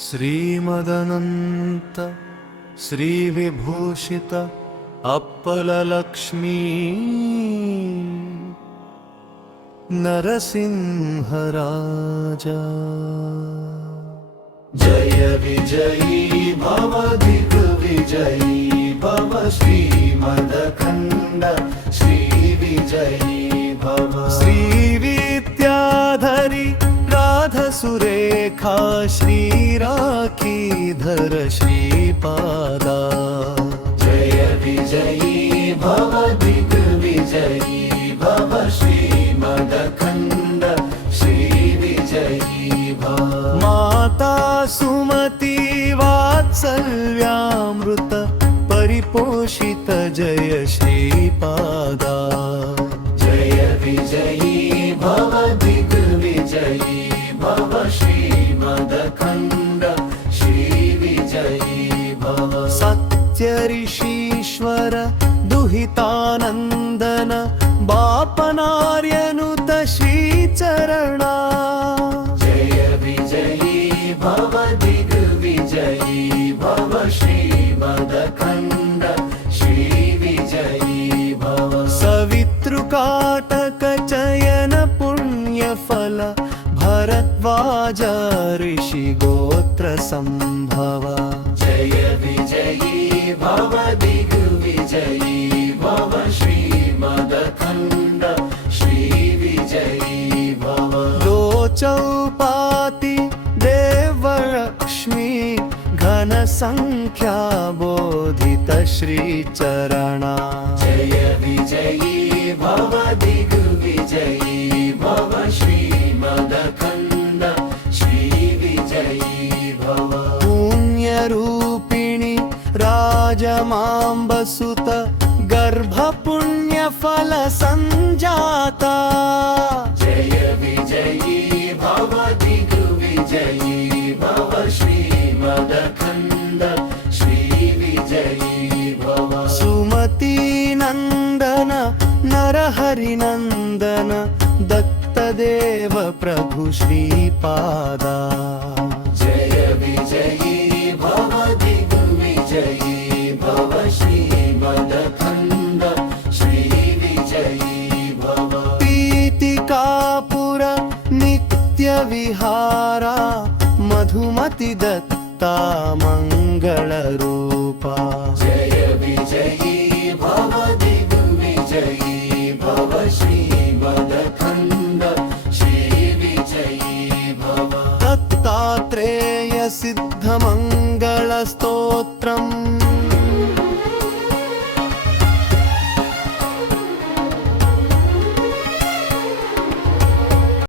श्रीमदनन्त श्रीविभूषित अप्पललक्ष्मी नरसिंहराजा। जय विजयी भव दिग्विजयी भव श्रीमदखण्ड श्रीविजयी भव। श्रीविद्याधरी राधसुरेखा श्रीराखीधर श्रीपादा। जय विजयी भव दिग्विजयी भव श्रीमदखण्ड श्रीविजयी भव। माता सुमति वात्सल्यामृत परिपोषित जय श्रीपादा। जय विजयी भव दिग्विजयी भव श्रीमदखण्ड श्रीविजयी भव। सत्य ऋषीश्वर दुहितानन्दन बापनार्यनुत श्रीचरणा। जय विजयी भव दिग्विजयी भव श्रीमदखण्ड श्रीविजयी भव। सवितृकाटक चयन पुण्यफल भरद्वाज ऋषि गोत्र संभव। जय विजयी भव दिग्विजयी भव श्रीमदखण्ड श्रीविजयी भव। चौपाति देवलक्ष्मी घन संख्या बोधित श्रीचरणा। जय विजयी भव दिग्विजयी भव श्रीमदखण्ड श्रीविजयी भव। पुण्यरूपिणी राजमाम्बसुत गर्भपुण्यफल संजाता। जय विजयी भव दिग्विजयी भव श्रीमदखण्ड श्रीविजयी भव। सुमतीनन्दन नरहरिनन्दन दत्तदेव प्रभु श्रीपादा। जय विजयी भव दिग्विजयी भव श्रीमदखण्ड श्रीविजयी भव। पीतिकापुर नित्यविहारा मधुमति दत्ता मङ्गलरूपा। जय विजयी भव दिग्विजयी भव श्रीमदखण्ड श्रीविजयी भव। दत्तात्रेय सिद्धमङ्गलस्तो